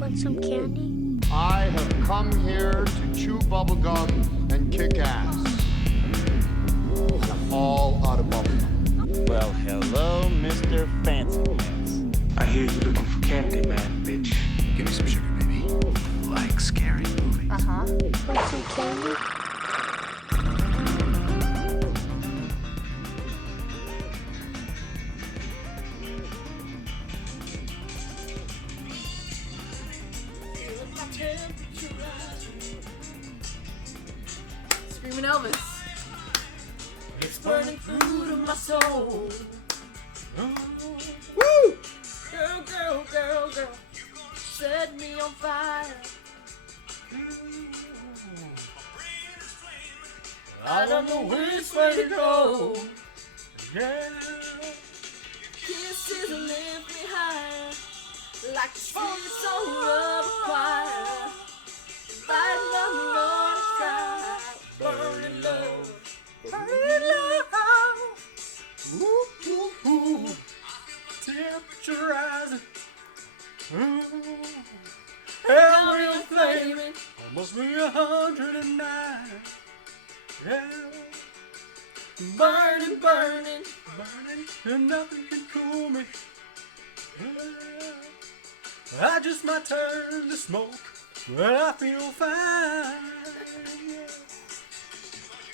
Want some candy? I have come here to chew bubblegum and kick ass. And I'm all out of bubblegum. Well, hello, Mr. Fancy Pants. I hear you looking for candy, man, bitch. Give me some sugar, baby. Like scary movies. Uh-huh. Want some candy? Screamin' Elvis. It's burning through to my soul. Woo! Girl, girl, girl, girl. Set me on fire. I don't know which way to go. Yeah. Kisses lift me higher. Like the sweet song of a choir. Light my Lord sky. Burning love. Burning love. Ooh, ooh, ooh. Temperature rising. Ooh. Hell real flaming. Must be 109. Yeah. Burning, burning, burning, and nothing can cool me. Yeah. I just might turn to smoke, but I feel fine.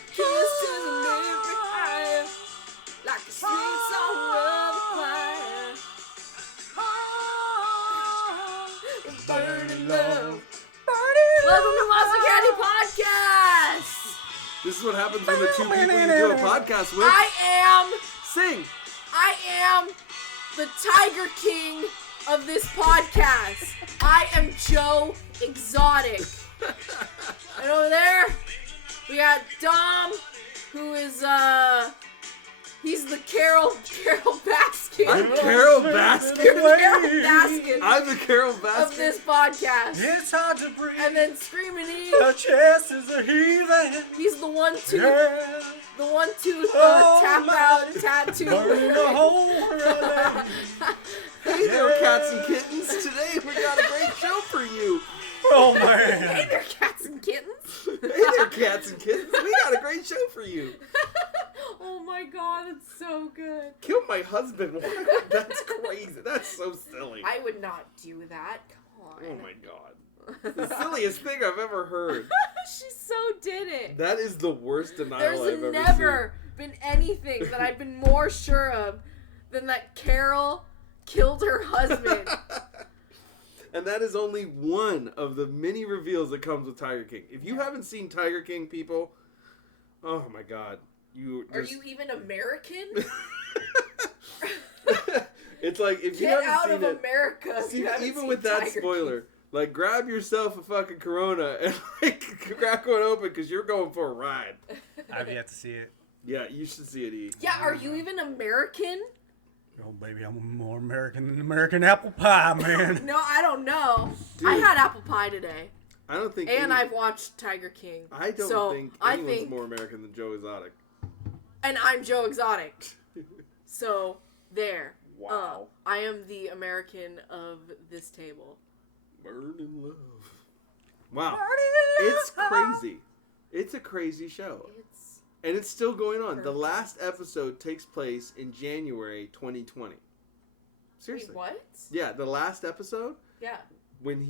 Kisses lift me higher. Like the sweet song of a choir. Burning love. Welcome to Monster Candy Podcast. This is what happens when the two people you do a podcast with sing. I am the Tiger King of this podcast. I am Joe Exotic. And over there, we got Dom, who is, he's the Carol Baskin. I'm Carol Baskin. You're Carol Baskin I'm the Carol Baskin of this podcast. It's hard to breathe. And then Screamin E. Her chest is a heathen. He's the one tooth, Yeah. the one tooth Oh, tap my. out tattoo. Burning a hole in her leg. Hey there, cats and kittens. Today we got a great show for you. Oh, Hey man. there, cats and kittens. Hey there, cats and kittens. We got a great show for you. Oh my god, it's so good. Kill my husband. Why? That's crazy. That's so silly. I would not do that. Come on. Oh my god. The silliest thing I've ever heard. She so did it. That is the worst denial There's I've ever never been anything that I've been more sure of than that Carol killed her husband. And that is only one of the many reveals that comes with Tiger King. If you haven't seen Tiger King, people, oh my god. Are you even American? It's like, if you Get haven't out seen of it, America. If see, you haven't even seen with that Tiger spoiler, King. like, grab yourself a fucking Corona and, like, crack one open because you're going for a ride. I've yet to see it. Yeah, you should see it, E. Yeah, are you even American? Oh, baby, I'm more American than American apple pie, man. No, I don't know. Dude. I had apple pie today. I don't think And I've watched Tiger King. I don't think anyone's think, more American than Joe Exotic. And I'm Joe Exotic. So, there. Wow. I am the American of this table. Burning love. Wow. It's crazy. It's a crazy show. And it's still going on. Perfect. The last episode takes place in January 2020. Seriously. Wait, what? Yeah, the last episode, Yeah. when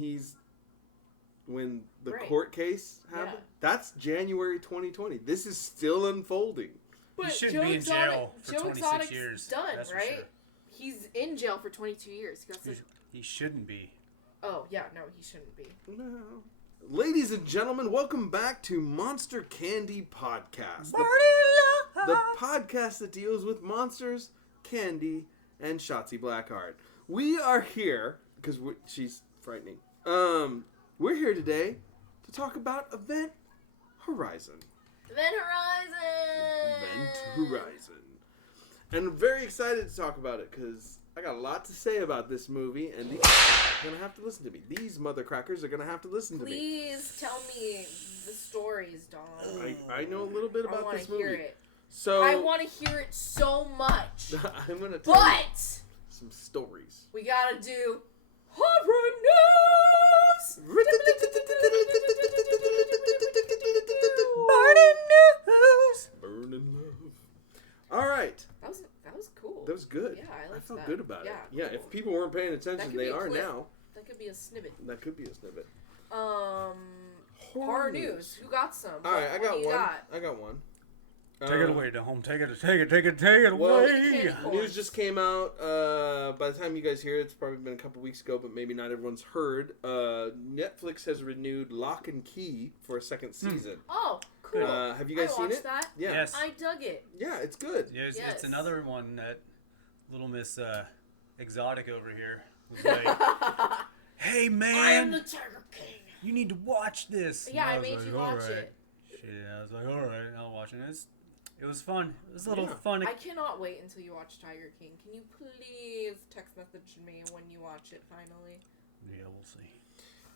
the Right. court case happened, Yeah. that's January 2020. This is still unfolding. But shouldn't be in jail for 26 years, Done, that's for right? sure. He's in jail for 22 years. He got some- He shouldn't be. Oh, yeah, no, he shouldn't be. No. Ladies and gentlemen, welcome back to Monster Candy Podcast. The podcast that deals with monsters, candy, and Shotzi Blackheart. We are here, because she's frightening. We're here today to talk about Event Horizon. Event Horizon! Event Horizon. And I'm very excited to talk about it, because I got a lot to say about this movie, and these are going to have to listen to me. These mothercrackers are going to have to listen to me. Please tell me the stories, Dom. I know a little bit I about want this to hear movie. it. So I want to hear it so much. I'm gonna tell you But some stories. we gotta do horror news. Burning news. Burning love. All right. That was cool. That was good. Yeah, I liked felt that. good about Yeah, it. Yeah, cool. if people weren't paying That attention, could they be a are clip. now. That could be a snippet. That could be a snippet. Horror news. Who got some? All right, I What got do you one. got? I got one. Take it away, home. Take it Well, away. news just came out. By the time you guys hear it, it's probably been a couple weeks ago, but maybe not everyone's heard. Netflix has renewed Lock and Key for a second season. Oh, cool. Have you guys I seen watched it? that. Yeah. Yes. I dug it. Yeah, it's good. Yeah, it's Yes. another one that little Miss Exotic over here was like, "Hey I am man, the Tiger King. you need to watch this." Yeah, I And was made like, you watch "Alright." it. Shit, I was like, "All right, I'll watch it." It was fun. It was a little Yeah. fun. I cannot wait until you watch Tiger King. Can you please text message me when you watch it finally? Yeah, we'll see.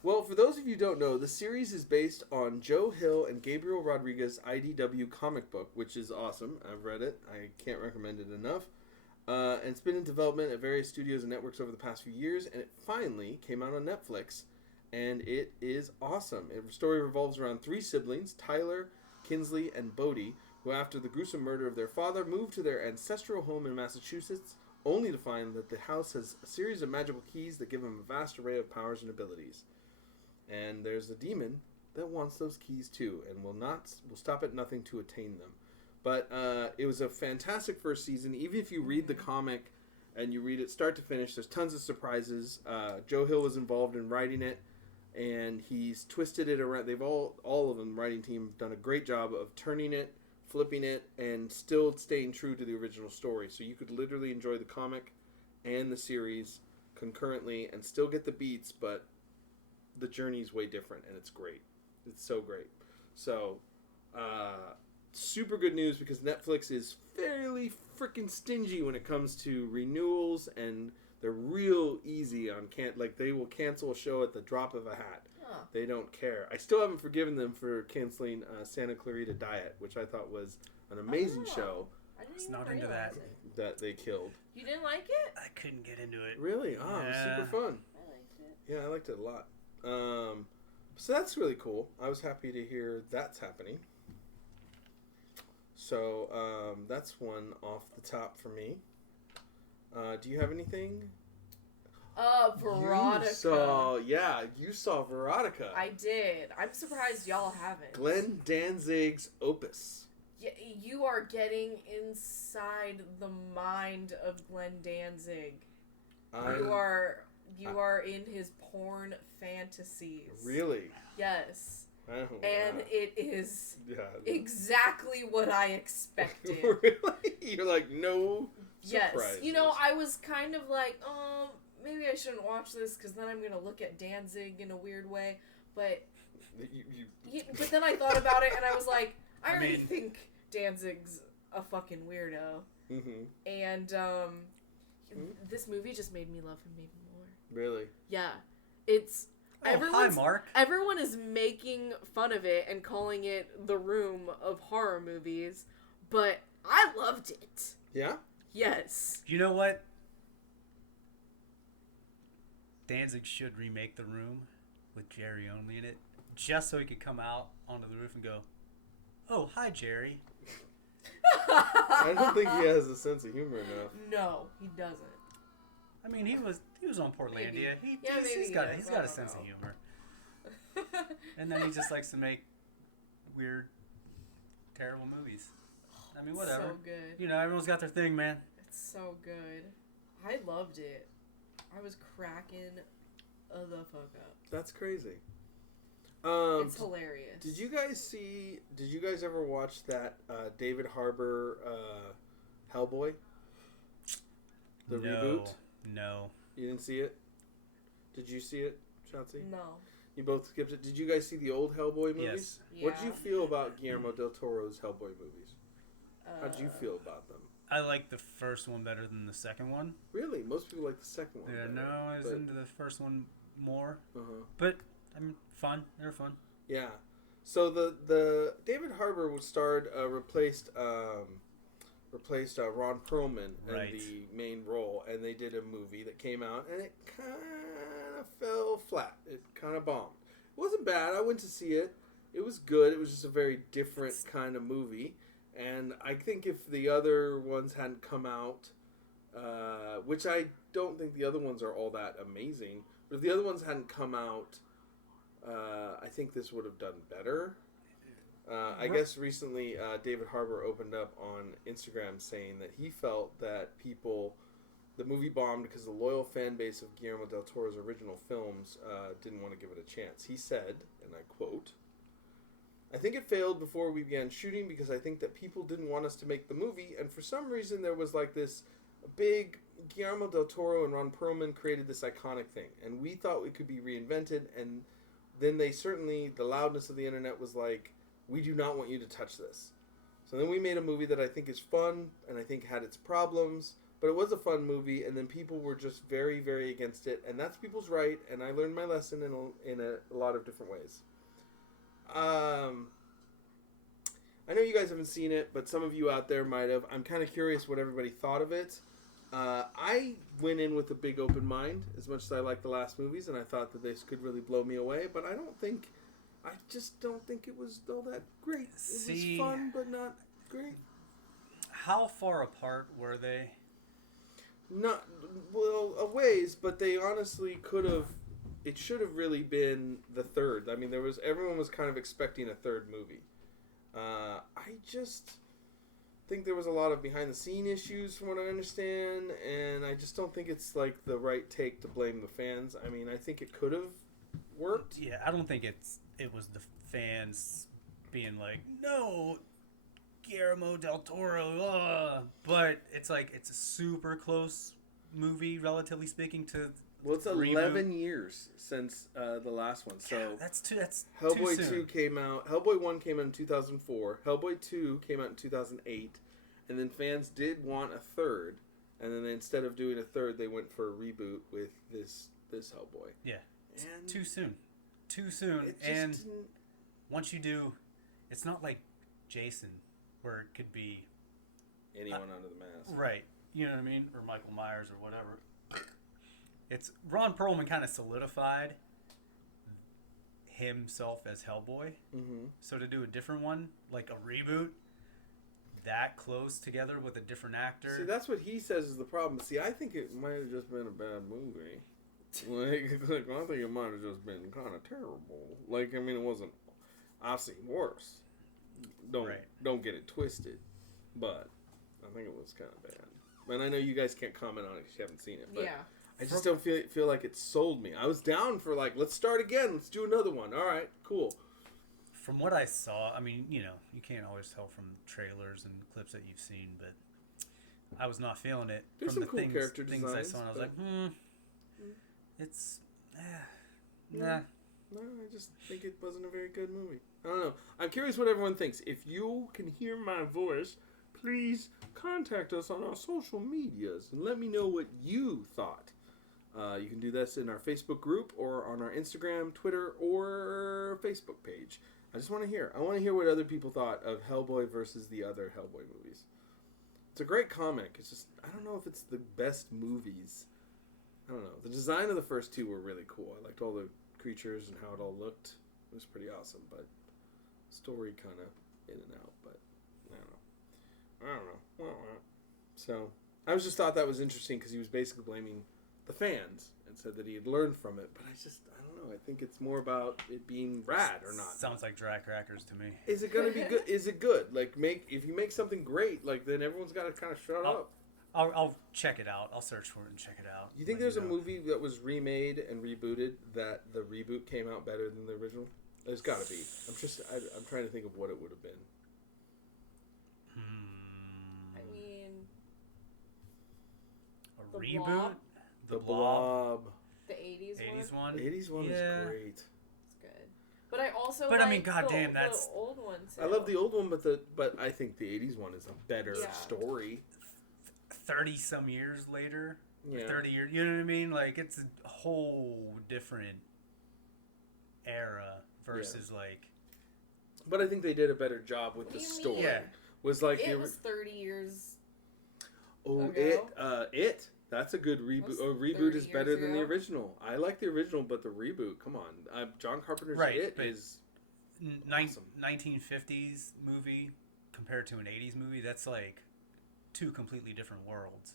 Well, for those of you who don't know, the series is based on Joe Hill and Gabriel Rodriguez's IDW comic book, which is awesome. I've read it. I can't recommend it enough. And it's been in development at various studios and networks over the past few years, and it finally came out on Netflix, and it is awesome. The story revolves around three siblings, Tyler, Kinsley, and Bodie, who after the gruesome murder of their father moved to their ancestral home in Massachusetts, only to find that the house has a series of magical keys that give them a vast array of powers and abilities. And there's a demon that wants those keys too, and will stop at nothing to attain them. But it was a fantastic first season. Even if you read the comic and you read it start to finish, there's tons of surprises. Joe Hill was involved in writing it, and he's twisted it around. They've all of them, the writing team, done a great job of turning it, flipping it, and still staying true to the original story. So you could literally enjoy the comic and the series concurrently and still get the beats, but the journey's way different, and it's great. It's so great. So, super good news because Netflix is fairly freaking stingy when it comes to renewals, and they're real easy on they will cancel a show at the drop of a hat. Huh. They don't care. I still haven't forgiven them for canceling Santa Clarita Diet, which I thought was an amazing show I didn't It's even not into realize that. it. that they killed. You didn't like it? I couldn't get into it. Really? Oh, it was Yeah. super fun. I liked it. Yeah, I liked it a lot. So that's really cool. I was happy to hear that's happening. So that's one off the top for me. Do you have anything? Veronica. You saw Veronica. I did. I'm surprised y'all haven't. Glenn Danzig's opus. Yeah, you are getting inside the mind of Glenn Danzig. You are in his porn fantasies. Really? Yes. Oh, And wow. it is Yeah. exactly what I expected. Really? You're like, no Yes. surprises. You know, I was kind of like, maybe I shouldn't watch this because then I'm going to look at Danzig in a weird way. But but then I thought about it and I was like, I already think Danzig's a fucking weirdo. Mm-hmm. And this movie just made me love him even more. Really? Yeah. It's... Hi, Mark. Everyone is making fun of it and calling it the Room of horror movies, but I loved it. Yeah? Yes. You know what? Danzig should remake The Room with Jerry only in it, just so he could come out onto the roof and go, "Oh, hi, Jerry." I don't think he has a sense of humor enough. No, he doesn't. I mean, he was on Portlandia. Maybe. He's got I a don't sense know. of humor, and then he just likes to make weird, terrible movies. I mean, whatever. So good. You know, everyone's got their thing, man. It's so good. I loved it. I was cracking the fuck up. That's crazy. It's hilarious. Did you guys ever watch that David Harbour Hellboy? The reboot? No. You didn't see it? Did you see it, Shotzi? No. You both skipped it. Did you guys see the old Hellboy movies? Yes. What did you Yeah. feel about Guillermo del Toro's Hellboy movies? How did you feel about them? I like the first one better than the second one. Really? Most people like the second one. Yeah, better, no, I was but- into the first one more. Uh-huh. But, I mean, fun. They're fun. Yeah. So the David Harbour was replaced replaced Ron Perlman in Right. the main role, and they did a movie that came out, and it kind of fell flat. It kind of bombed. It wasn't bad. I went to see it. It was good. It was just a very different kind of movie, and I think if the other ones hadn't come out, which I don't think the other ones are all that amazing, but if the other ones hadn't come out, I think this would have done better. I guess recently David Harbour opened up on Instagram saying that he felt that the movie bombed because the loyal fan base of Guillermo del Toro's original films didn't want to give it a chance. He said, and I quote, "I think it failed before we began shooting because I think that people didn't want us to make the movie, and for some reason there was like this big Guillermo del Toro and Ron Perlman created this iconic thing, and we thought it could be reinvented, and then the loudness of the internet was like, we do not want you to touch this. So then we made a movie that I think is fun, and I think had its problems, but it was a fun movie, and then people were just very, very against it, and that's people's right, and I learned my lesson in a lot of different ways." I know you guys haven't seen it, but some of you out there might have. I'm kind of curious what everybody thought of it. I went in with a big open mind, as much as I liked the last movies, and I thought that this could really blow me away, but I just don't think it was all that great. It was fun, but not great. How far apart were they? Not, well, a ways, but they honestly could have, it should have really been the third. I mean, everyone was kind of expecting a third movie. I just think there was a lot of behind the scene issues from what I understand, and I just don't think it's like the right take to blame the fans. I mean, I think it could have worked. Yeah, I don't think it was the fans being like, no, Guillermo del Toro, but it's like it's a super close movie, relatively speaking, to. Well, it's 11 years since the last one. So that's Hellboy too soon. 2 came out. Hellboy 1 came out in 2004. Hellboy 2 came out in 2008, and then fans did want a third, and then instead of doing a third, they went for a reboot with this Hellboy. Yeah, And too soon. And once you do, it's not like Jason, where it could be anyone under the mask, right? You know what I mean, or Michael Myers or whatever. It's Ron Perlman kind of solidified himself as Hellboy. Mm-hmm. So to do a different one, like a reboot, that close together with a different actor. See, that's what he says is the problem. See, I think it might have just been a bad movie. Like, I think it might have just been kind of terrible. Like, I mean, it wasn't. I've seen worse. Don't get it twisted. But I think it was kind of bad. And I know you guys can't comment on it because you haven't seen it. But Yeah. I just don't feel like it sold me. I was down for like, let's start again. Let's do another one. All right, cool. From what I saw, I mean, you can't always tell from trailers and clips that you've seen, but I was not feeling it. There's from some cool character things I designs, saw, and I was but- like, it's, nah. No, I just think it wasn't a very good movie. I don't know. I'm curious what everyone thinks. If you can hear my voice, please contact us on our social medias and let me know what you thought. You can do this in our Facebook group or on our Instagram, Twitter, or Facebook page. I just want to hear. I want to hear what other people thought of Hellboy versus the other Hellboy movies. It's a great comic. It's just, I don't know if it's the best movies. I don't know. The design of the first two were really cool. I liked all the creatures and how it all looked. It was pretty awesome, but story kind of in and out. But I don't know. So I just thought that was interesting because he was basically blaming the fans and said that he had learned from it. But I don't know. I think it's more about it being rad or not. Sounds like dry crackers to me. Is it gonna be good? Is it good? Like, if you make something great, like then everyone's got to kind of shut up. I'll check it out. I'll search for it and check it out. You think there's a movie that was remade and rebooted that the reboot came out better than the original? There's got to be. I'm trying to think of what it would have been. I mean, A The reboot? Blob? The Blob. the 80s one. 80s one? 80s one is great. It's good. But I also But, I mean, like goddamn, the that's- old one too. I love the old one, but I think the 80s one is a better Yeah. story. 30 some years later, Yeah. 30 years, you know what I mean? Like, it's a whole different era versus like, But I think they did a better job with What the do you story. mean? Yeah. Was like It was 30 years It. That's a good reboot. Was A reboot 30 is better years than the ago? original. I like the original, but the reboot, come on. John Carpenter's Right, It but- is... Nin- Awesome. 1950s movie compared to an 80s movie, that's like two completely different worlds.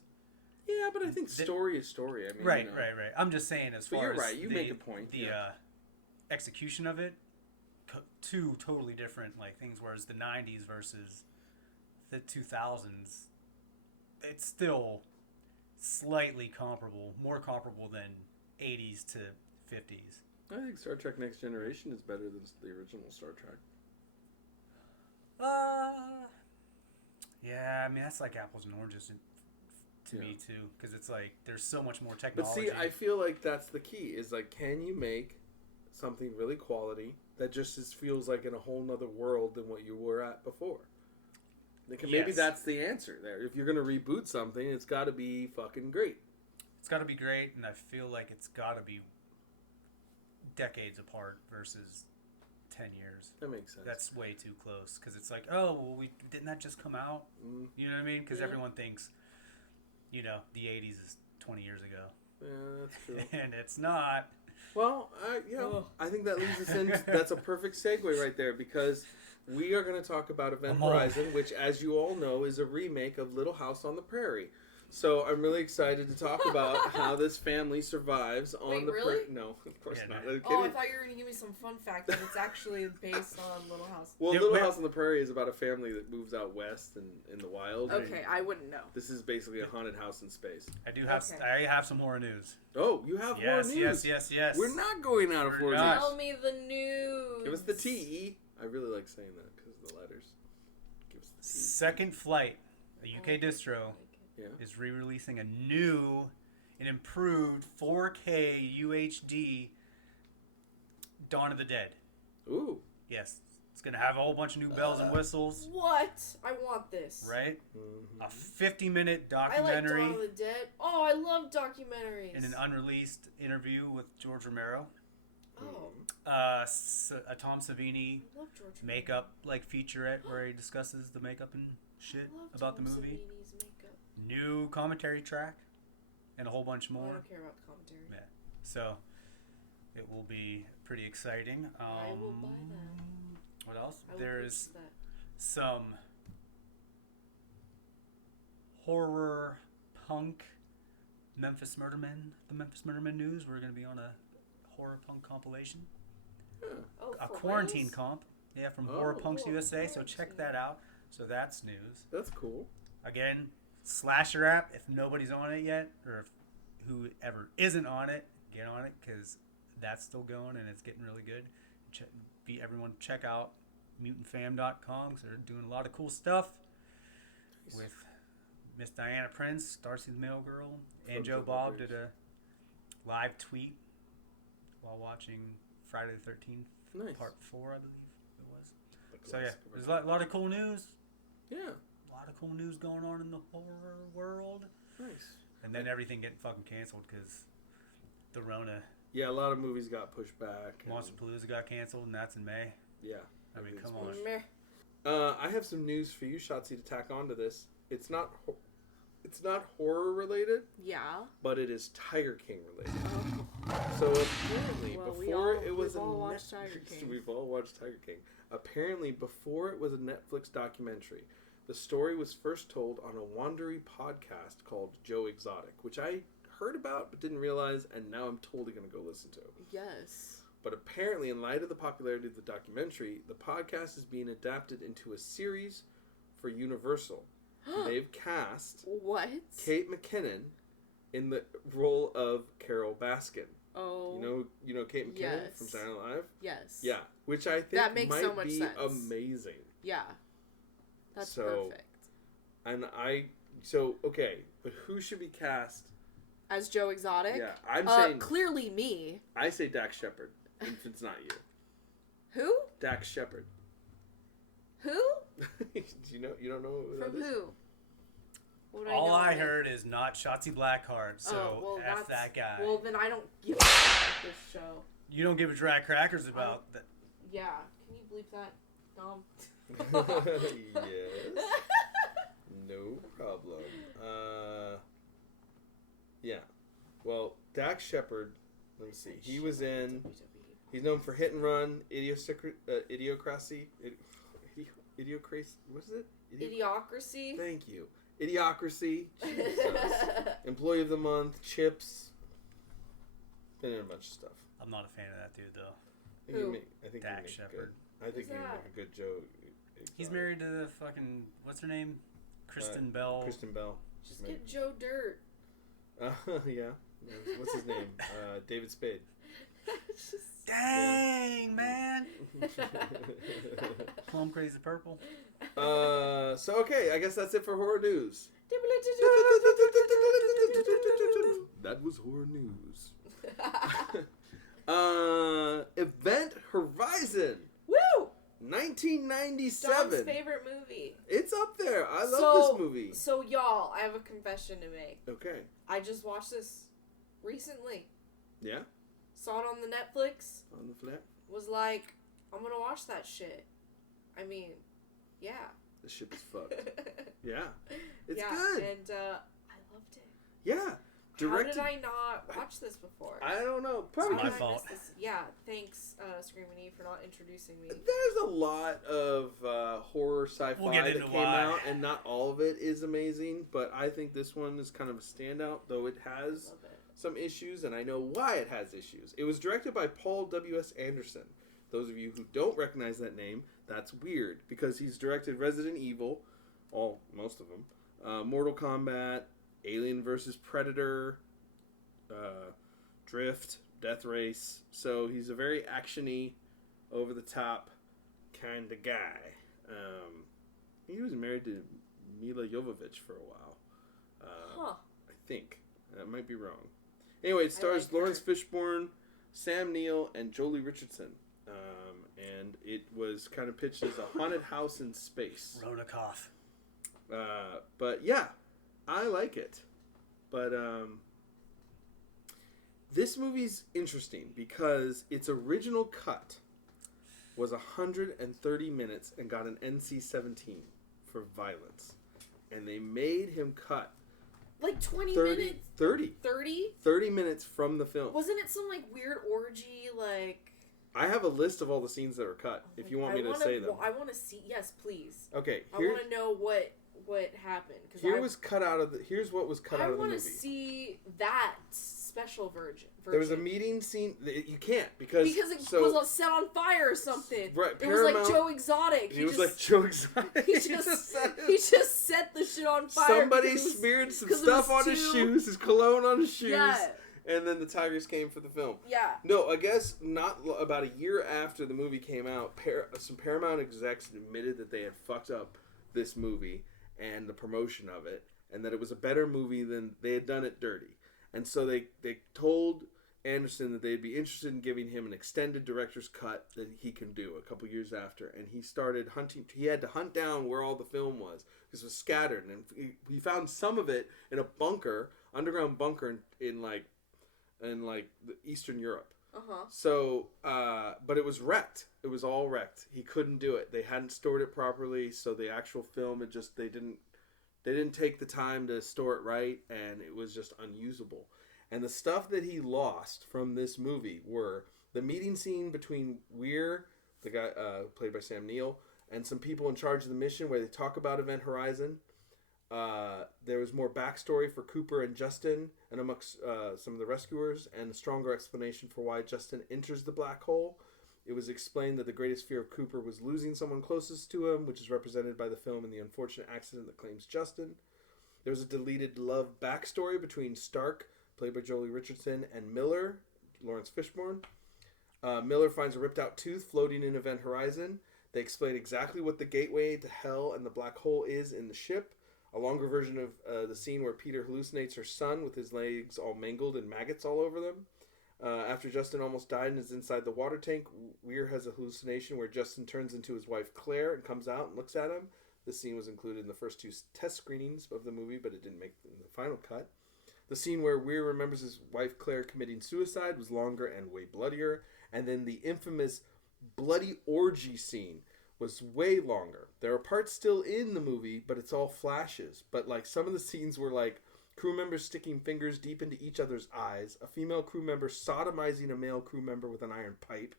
Yeah, but I think story is story. I mean, Right, you know. right. I'm just saying, as But far you're as right, you the, make a point, the yeah. execution of it, two totally different like things. Whereas the 90s versus the 2000s, it's still slightly comparable, more comparable than 80s to 50s. I think Star Trek Next Generation is better than the original Star Trek. Yeah, I mean that's like apples and oranges to me too, because it's like there's so much more But technology. see, I feel like that's the key. Is like, can you make something really quality that just feels like in a whole nother world than what you were at before? Like, maybe Yes. that's the answer there. If you're gonna reboot something, it's got to be fucking great. It's got to be great, and I feel like it's got to be decades apart versus 10 years. That makes sense. That's way too close, because it's like, oh, well, didn't that just come out? Mm. You know what I mean? Because Yeah. everyone thinks, the 80s is 20 years ago, Yeah, that's true. and it's not. Well, I think that leads us in. That's a perfect segue right there, because we are going to talk about Event Come on. Horizon, which, as you all know, is a remake of Little House on the Prairie. So I'm really excited to talk about how this family survives on Wait, the really? prairie. No, of course Yeah, not. no. Are you Oh, I kidding? thought you were going to give me some fun fact that it's actually based on Little House. Well, Yeah, Little wait. House on the Prairie is about a family that moves out west and in the wild. Okay, I wouldn't know. This is basically a haunted house in space. I do have. Okay. I have some horror news. Oh, you have more news. Yes. We're not going out of We're horror not. news. Tell me the news. Give us the T. I really like saying that because of the letters. Give us the T. Second Flight, a UK distro, Yeah. is re-releasing a new and improved 4K UHD Dawn of the Dead. Ooh. Yes, it's gonna have a whole bunch of new bells and whistles, What? I want this. right? Mhm. A 50-minute I like documentary Dawn of the Dead. Oh, I love documentaries. and an unreleased interview with George Romero. Oh, A Tom Savini I love George Romero. makeup like featurette where he discusses the makeup and shit I love about Tom the movie. Savini's makeup. New commentary track and a whole bunch Oh, I more. don't care about the commentary. Yeah. So it will be pretty exciting. I will buy that. What else? I will There's purchase that. some horror punk the Memphis Murdermen news. We're going to be on a horror punk compilation. Oh, A for quarantine reals? comp. Yeah, from Oh. Horror Punks Oh, USA. So check that out. So that's news. That's cool. Again, slasher app. If nobody's on it yet, or if whoever isn't on it, get on it because that's still going and it's getting really good. Everyone check out mutantfam.com because they're doing a lot of cool stuff with Miss Diana Prince, Darcy the Mail Girl, and From Joe Triple Bob Bridge. did a live tweet while watching Friday the 13th, Nice. part 4, I believe it was. The So yeah, classic of there's our a lot of cool news. Yeah. A lot of cool news going on in the horror world. Nice. And then everything getting fucking canceled because the Rona. Yeah, a lot of movies got pushed back. and- Monster Palooza got canceled, and that's in May. Yeah. I mean, everything's come on. pushed. Meh. I have some news for you, Shotzi, to tack onto this. It's not horror related, Yeah. but it is Tiger King related. Oh. So apparently, Well, before it was we've all a watched Net- Tiger King. We've all watched Tiger King. Apparently, before it was a Netflix documentary, the story was first told on a Wandery podcast called Joe Exotic, which I heard about but didn't realize, and now I'm totally going to go listen to. Yes. But apparently, in light of the popularity of the documentary, the podcast is being adapted into a series for Universal. They've cast What? Kate McKinnon in the role of Carol Baskin. Oh. You know Kate McKinnon Yes. from Saturday Night Live? Yes. Yeah, which I think That makes might so much be sense. amazing. Yeah. That's So- perfect. And okay, but who should be cast? As Joe Exotic? Yeah, I'm saying Clearly me. I say Dax Shepard. If it's not you, Who? Dax Shepard. Who? You don't know who that From is? who? What would All know I of it? heard is not Shotzi Blackheart, so well, F that guy. Well, then I don't give a about this show. You don't give a dry crackers about that. Yeah. Can you bleep that, Dom? Yes. No problem. Yeah. Well, Dax Shepard, let me see. He was in... He's known for Hit and Run, Idiocracy. Idiocracy. What is it? Idiocracy. Thank you. Idiocracy. Jesus. Employee of the Month. Chips. Been in a bunch of stuff. I'm not a fan of that dude though. I think Dax Shepard. I think he would make a good Joe. He's married to the fucking what's her name? Kristen Bell. Kristen Bell. Just get Joe Dirt. Yeah. What's his name? David Spade. Dang, man. Plum Crazy Purple. So okay, I guess that's it for horror news. That was horror news. Event Horizon. Woo! 1997. Dom's favorite movie. It's up there. I love this movie. So y'all, I have a confession to make. Okay. I just watched this recently. Yeah? Saw it on the Netflix. On the flip. Was like, I'm gonna watch that shit. I mean, yeah. The shit is fucked. Yeah. It's yeah, good. And I loved it. Yeah. How did I not watch this before? I don't know. Probably my How did I fault. miss this? Yeah, thanks, Screamin E, for not introducing me. There's a lot of horror sci-fi We'll get that into came why. out, and not all of it is amazing, but I think this one is kind of a standout, though it has Love it. some issues, and I know why it has issues. It was directed by Paul W.S. Anderson. Those of you who don't recognize that name, that's weird, because he's directed Resident Evil, most of them, Mortal Kombat, Alien vs. Predator, Drift, Death Race. So he's a very actiony, over-the-top kind of guy. He was married to Mila Jovovich for a while. I think. I might be wrong. Anyway, it stars like Lawrence Fishburne, Sam Neill, and Jolie Richardson. And it was kind of pitched as a haunted house in space. Rodikoff. But yeah, I like it. But this movie's interesting because its original cut was 130 minutes and got an NC-17 for violence. And they made him cut Like 20 30, minutes? 30. 30? 30 minutes from the film. Wasn't it some like weird orgy, like... I have a list of all the scenes that were cut, if you want me to say them. I want to see... Yes, please. Okay, I want to know what happened. here's what was cut out of the movie. I want to see that special version. There was a meeting scene. You can't because it was set on fire or something. Right, it was like Paramount- Joe Exotic. He was like Joe Exotic. He just set the shit on fire. Somebody because it was- smeared some 'cause it stuff was on his too- shoes, his cologne on his shoes, Yeah. and then the Tigers came for the film. Yeah. No, I guess not. About a year after the movie came out, some Paramount execs admitted that they had fucked up this movie and the promotion of it, and that it was a better movie than they had done it dirty. And so they told Anderson that they'd be interested in giving him an extended director's cut that he can do a couple years after. And he started hunting. He had to hunt down where all the film was because it was scattered. And he found some of it in a bunker, underground bunker in like Eastern Europe. Uh-huh. So, but it was wrecked. It was all wrecked. He couldn't do it. They hadn't stored it properly, so the actual film, they didn't take the time to store it right, and it was just unusable. And the stuff that he lost from this movie were the meeting scene between Weir, the guy played by Sam Neill, and some people in charge of the mission where they talk about Event Horizon. There was more backstory for Cooper and Justin and amongst some of the rescuers, and a stronger explanation for why Justin enters the black hole. It was explained that the greatest fear of Cooper was losing someone closest to him, which is represented by the film and the unfortunate accident that claims Justin. There was a deleted love backstory between Stark, played by Jolie Richardson, and Miller, Lawrence Fishburne. Miller finds a ripped-out tooth floating in Event Horizon. They explain exactly what the gateway to hell and the black hole is in the ship. A longer version of the scene where Peter hallucinates her son with his legs all mangled and maggots all over them. After Justin almost died and is inside the water tank, Weir has a hallucination where Justin turns into his wife Claire and comes out and looks at him. This scene was included in the first two test screenings of the movie, but it didn't make the final cut. The scene where Weir remembers his wife Claire committing suicide was longer and way bloodier. And then the infamous bloody orgy scene was way longer. There are parts still in the movie, but it's all flashes. But like some of the scenes were like crew members sticking fingers deep into each other's eyes, a female crew member sodomizing a male crew member with an iron pipe.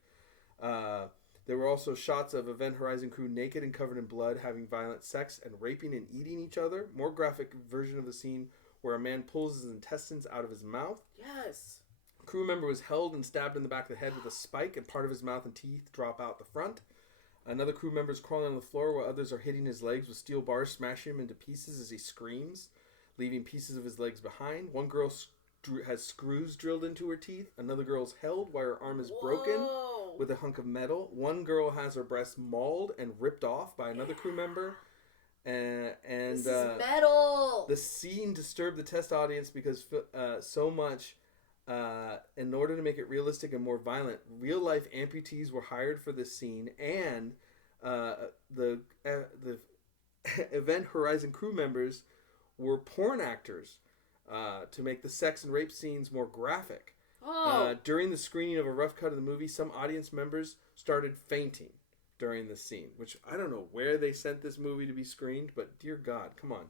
There were also shots of Event Horizon crew naked and covered in blood, having violent sex and raping and eating each other. More graphic version of the scene where a man pulls his intestines out of his mouth. Yes. A crew member was held and stabbed in the back of the head with a spike, and part of his mouth and teeth drop out the front. Another crew member is crawling on the floor while others are hitting his legs with steel bars, smashing him into pieces as he screams, leaving pieces of his legs behind. One girl has screws drilled into her teeth. Another girl's held while her arm is broken with a hunk of metal. One girl has her breast mauled and ripped off by another crew member. And This is metal. The scene disturbed the test audience because so much. In order to make it realistic and more violent, real-life amputees were hired for this scene, and the Event Horizon crew members were porn actors to make the sex and rape scenes more graphic. During the screening of a rough cut of the movie, some audience members started fainting during the scene, which I don't know where they sent this movie to be screened, but dear God, come on.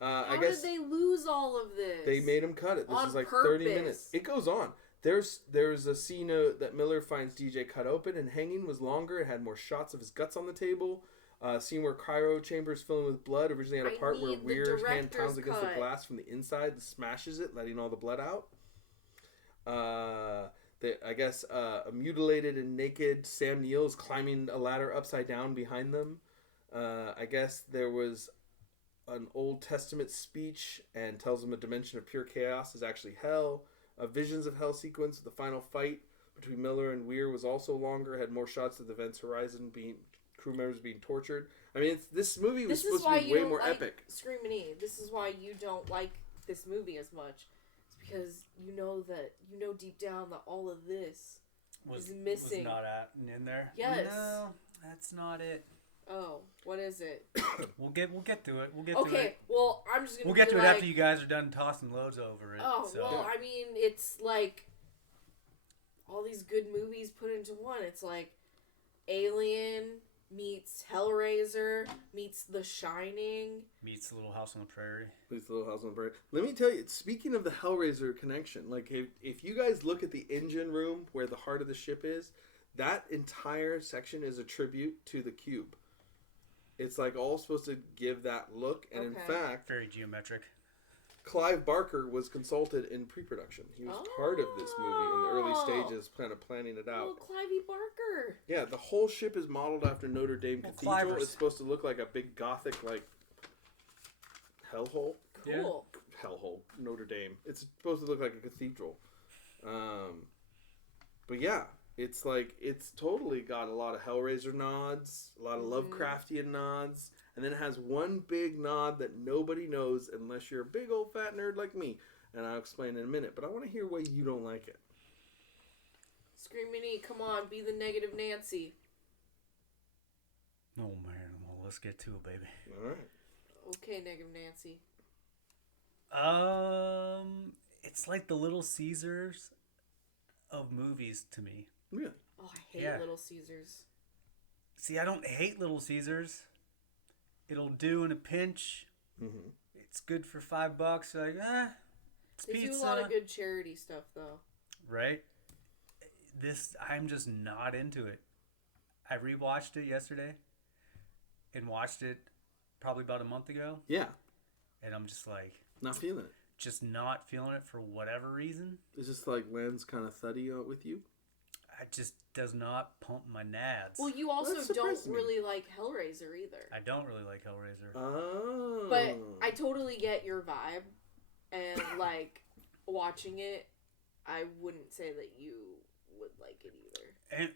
How I guess did they lose all of this? they made him cut it. This On is like purpose. 30 minutes. It goes on. There's a scene that Miller finds DJ cut open and hanging was longer. It had more shots of his guts on the table. Scene where cryo chambers filling with blood originally had a part where need the Weir's hand pounds director's against the cut. glass from the inside and smashes it, letting all the blood out. I guess a mutilated and naked Sam Neill is climbing a ladder upside down behind them. I guess there was an Old Testament speech and tells them a dimension of pure chaos is actually hell. A Visions of Hell sequence, the final fight between Miller and Weir was also longer, had more shots of the Events Horizon crew members being tortured. I mean, this movie was supposed to be way more epic. Screamin E. This is why you don't like this movie as much. It's because you know deep down that all of this is missing. Was not in there. Yes. No, that's not it. Oh, what is it? We'll get to it. We'll get to Okay, it. well, I'm just gonna. We'll get be to it like, after you guys are done tossing loads over it. Oh so. well, I mean, it's like all these good movies put into one. It's like Alien meets Hellraiser meets The Shining Meets Little House on the Prairie. Meets Little House on the Prairie. Let me tell you, speaking of the Hellraiser connection, like if you guys look at the engine room where the heart of the ship is, that entire section is a tribute to the Cube. It's like all supposed to give that look, and in fact, Very geometric. Clive Barker was consulted in pre-production. He was part of this movie in the early stages, kind of planning it out. Oh, Clivey Barker. Yeah, the whole ship is modeled after Notre Dame Cathedral. Clivers. It's supposed to look like a big Gothic, like, hellhole. Cool. Hellhole. Notre Dame. It's supposed to look like a cathedral. But yeah, it's like, it's totally got a lot of Hellraiser nods, a lot of Lovecraftian nods, and then it has one big nod that nobody knows unless you're a big old fat nerd like me. And I'll explain in a minute, but I want to hear why you don't like it. Screamin E, come on, be the negative Nancy. Oh man, well, let's get to it, baby. All right. Okay, negative Nancy. It's like the Little Caesars of movies to me. Really? Oh, I hate Yeah. Little Caesars. See, I don't hate Little Caesars. It'll do in a pinch. Mm-hmm. It's good for $5. You're like, it's They pizza. do a lot of good charity stuff, though. Right? I'm just not into it. I rewatched it yesterday and watched it probably about a month ago. Yeah. And I'm just like, Not feeling it. just not feeling it for whatever reason. It's just like lands kind of thuddy out with you. It just does not pump my nads. Well, you also That don't surprised me. really like Hellraiser either. I don't really like Hellraiser. Oh. But I totally get your vibe. And, like, watching it, I wouldn't say that you would like it either. And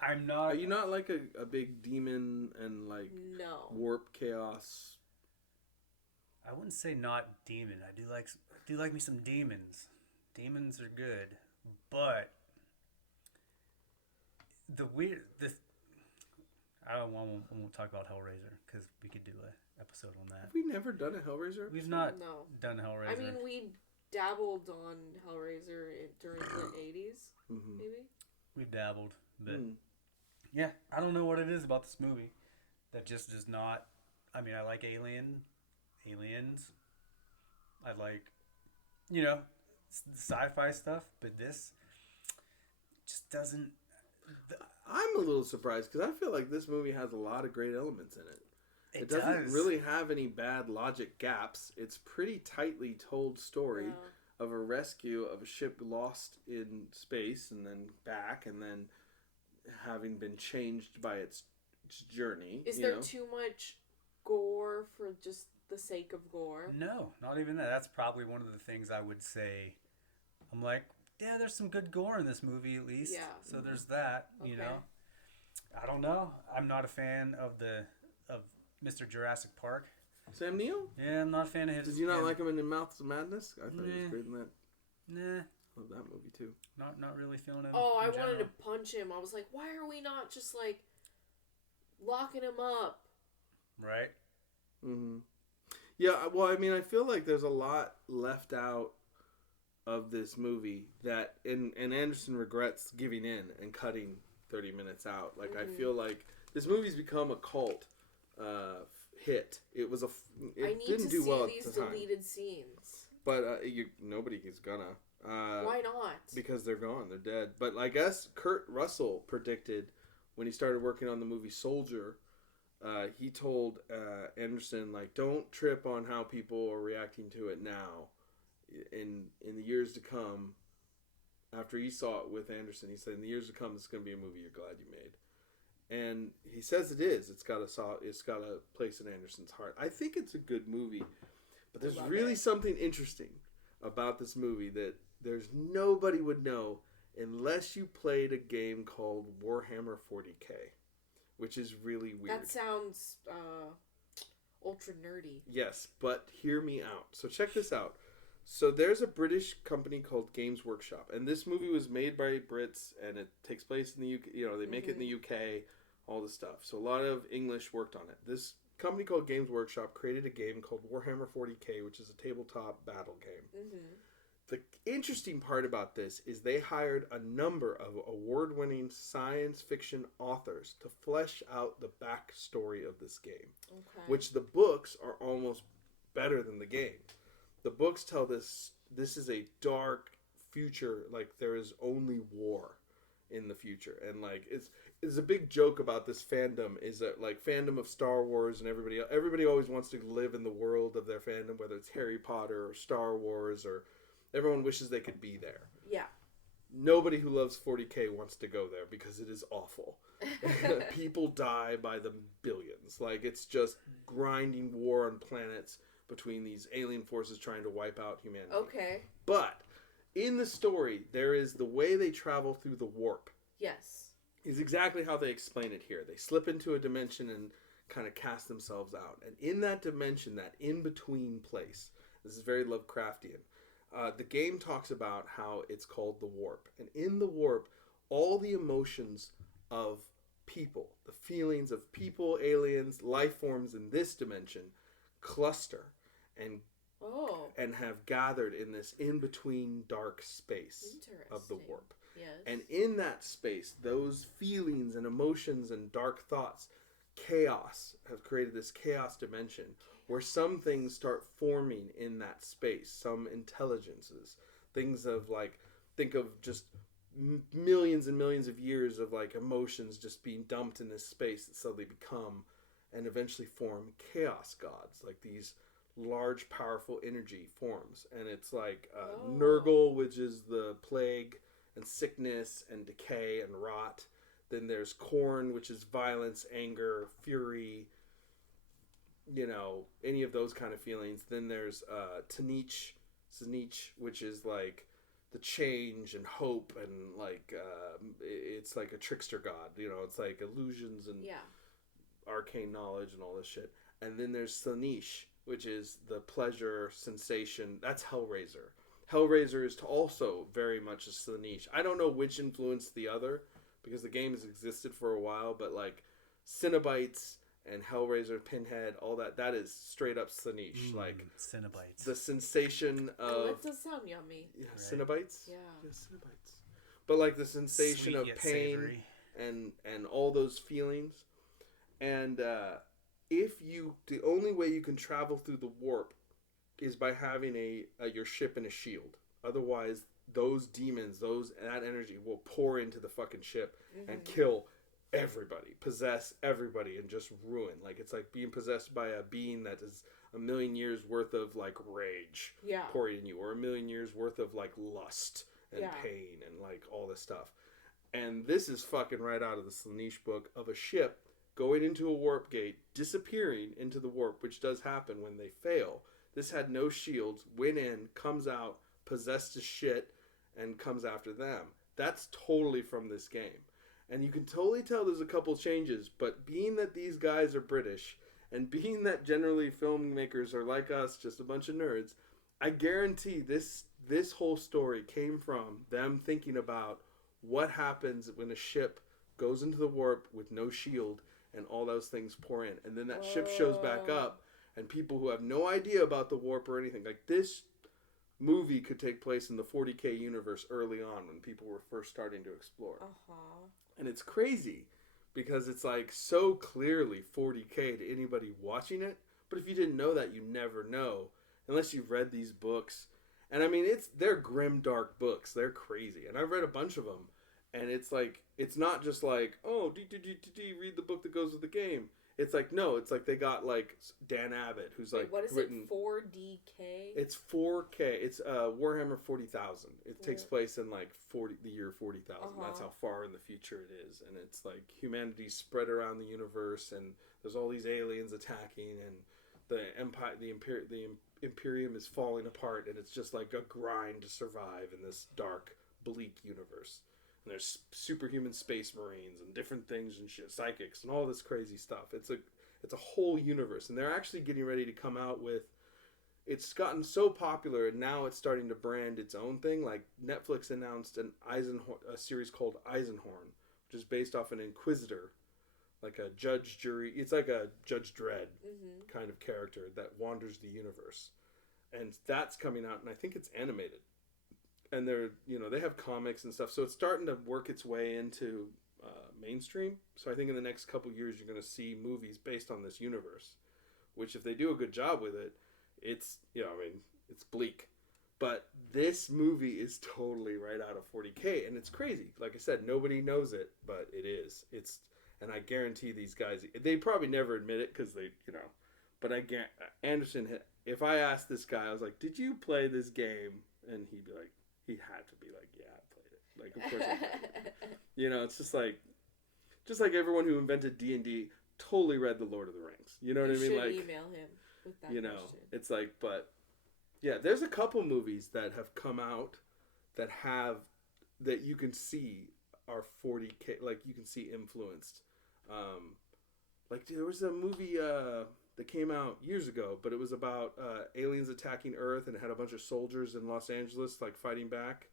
I'm not. Are you not like a big demon and like No. warp chaos? I wouldn't say not demon. I do like me some demons. Demons are good, but I won't talk about Hellraiser because we could do an episode on that. Have we never done a Hellraiser? We've not No. done Hellraiser. I mean, we dabbled on Hellraiser during the 80s, Mm-hmm. maybe? We've dabbled, but Mm. yeah, I don't know what it is about this movie that just does not. I mean, I like Aliens. I like you know, sci-fi stuff, but this just doesn't. I'm a little surprised because I feel like this movie has a lot of great elements in it. It doesn't does. really have any bad logic gaps. It's pretty tightly told story of a rescue of a ship lost in space and then back and then having been changed by its journey. Is there too much gore for just the sake of gore? No, not even that. That's probably one of the things I would say. I'm like, yeah, there's some good gore in this movie at least. Yeah. So there's that, you know. I don't know. I'm not a fan of Mr. Jurassic Park. Sam Neill? Yeah, I'm not a fan of his. Did you not like him in Mouths of Madness? I thought he was great in that. Nah. Love that movie too. Not really feeling it. Oh, I in wanted to general. punch him. I was like, why are we not just like locking him up? Right. Mm-hmm. Yeah, well, I mean, I feel like there's a lot left out of this movie that, and Anderson regrets giving in and cutting 30 minutes out. Like, I feel like this movie's become a cult hit. It was I need didn't to do see well these at the time. deleted scenes. But nobody is gonna. Why not? Because they're gone. They're dead. But I guess Kurt Russell predicted when he started working on the movie Soldier, he told Anderson, like, don't trip on how people are reacting to it now. In the years to come, after he saw it with Anderson, he said, in the years to come, this is going to be a movie you're glad you made. And he says it is. It's got a place in Anderson's heart. I think it's a good movie. But there's really something interesting about this movie that there's nobody would know unless you played a game called Warhammer 40K, which is really weird. That sounds ultra nerdy. Yes, but hear me out. So check this out. So there's a British company called Games Workshop, and this movie was made by Brits, and it takes place in the UK. You know, they make it in the UK, all this stuff. So a lot of English worked on it. This company called Games Workshop created a game called Warhammer 40K, which is a tabletop battle game. The interesting part about this is they hired a number of award-winning science fiction authors to flesh out the backstory of this game, which the books are almost better than the game. The books tell this is a dark future, like there is only war in the future, and like it's a big joke about this fandom is that like fandom of Star Wars and everybody always wants to live in the world of their fandom, whether it's Harry Potter or Star Wars, or everyone wishes they could be there. Yeah. Nobody who loves 40K wants to go there because it is awful. People die by the billions. Like, it's just grinding war on planets between these alien forces trying to wipe out humanity. Okay. But in the story, there is the way they travel through the warp. Yes. Is exactly how they explain it here. They slip into a dimension and kind of cast themselves out. And in that dimension, that in-between place, this is very Lovecraftian, the game talks about how it's called the warp. And in the warp, all the emotions of people, the feelings of people, aliens, life forms in this dimension cluster and have gathered in this in-between dark space of the warp. Yes. And in that space, those feelings and emotions and dark thoughts, chaos, have created this chaos dimension where some things start forming in that space, some intelligences, things of like, think of just millions and millions of years of like emotions just being dumped in this space that suddenly become and eventually form chaos gods, like these large, powerful energy forms. And it's like Nurgle, which is the plague and sickness and decay and rot. Then there's Khorne, which is violence, anger, fury, you know, any of those kind of feelings. Then there's Tzeentch, which is like the change and hope and like it's like a trickster god. You know, it's like illusions and arcane knowledge and all this shit. And then there's Slaanesh, which is the pleasure, sensation. That's Hellraiser. Hellraiser is also very much a Slaanesh. I don't know which influenced the other, because the game has existed for a while, but like Cenobites and Hellraiser, Pinhead, all that is straight up Slaanesh. Like Cenobites. The sensation of... Oh, that does sound yummy. Yeah, Right. Cenobites? Yeah. Cenobites. But like the sensation Sweet of yet pain savory. and all those feelings. And the only way you can travel through the warp is by having your ship in a shield. Otherwise, those demons, that energy will pour into the fucking ship and kill everybody, possess everybody, and just ruin. Like, it's like being possessed by a being that is a million years worth of like rage pouring in you, or a million years worth of like lust and pain and like all this stuff. And this is fucking right out of the Slaanesh book of a ship going into a warp gate, disappearing into the warp, which does happen when they fail. This had no shields, went in, comes out, possessed as shit, and comes after them. That's totally from this game. And you can totally tell there's a couple changes, but being that these guys are British, and being that generally filmmakers are like us, just a bunch of nerds, I guarantee this whole story came from them thinking about what happens when a ship goes into the warp with no shield and all those things pour in. And then that ship shows back up, and people who have no idea about the warp or anything, like this movie could take place in the 40K universe early on when people were first starting to explore. And it's crazy because it's like so clearly 40K to anybody watching it. But if you didn't know that, you never know unless you've read these books. And I mean, they're grim, dark books. They're crazy. And I've read a bunch of them. And it's like, it's not just like, oh, read the book that goes with the game. It's like, no, it's like they got like Dan Abbott, who's like what is written. It, 4DK? It's 4K. It's Warhammer 40,000. It takes place in like the year 40,000. That's how far in the future it is. And it's like humanity's spread around the universe, and there's all these aliens attacking, and the empire, the Imperium is falling apart, and it's just like a grind to survive in this dark, bleak universe. And there's superhuman space marines and different things and shit, psychics and all this crazy stuff. It's a whole universe, and they're actually getting ready to come out with. It's gotten so popular, and now it's starting to brand its own thing. Like Netflix announced a series called Eisenhorn, which is based off an Inquisitor, like a judge jury. It's like a Judge Dredd kind of character that wanders the universe, and that's coming out, and I think it's animated. And they have comics and stuff, so it's starting to work its way into mainstream. So I think in the next couple years, you're going to see movies based on this universe, which if they do a good job with it, it's it's bleak. But this movie is totally right out of 40K, and it's crazy. Like I said, nobody knows it, but it is. And I guarantee these guys, they probably never admit it because they, but I guarantee Anderson. If I asked this guy, I was like, "Did you play this game?" And he'd be like. He had to be like, yeah, I played it. Like, of course I played it. It's just like everyone who invented D&D totally read The Lord of the Rings. You know what I mean? Like, email him with that question. It's like, but yeah, there's a couple movies that have come out that you can see are 40K, like you can see influenced. Like there was a movie that came out years ago, but it was about aliens attacking Earth, and it had a bunch of soldiers in Los Angeles like fighting back.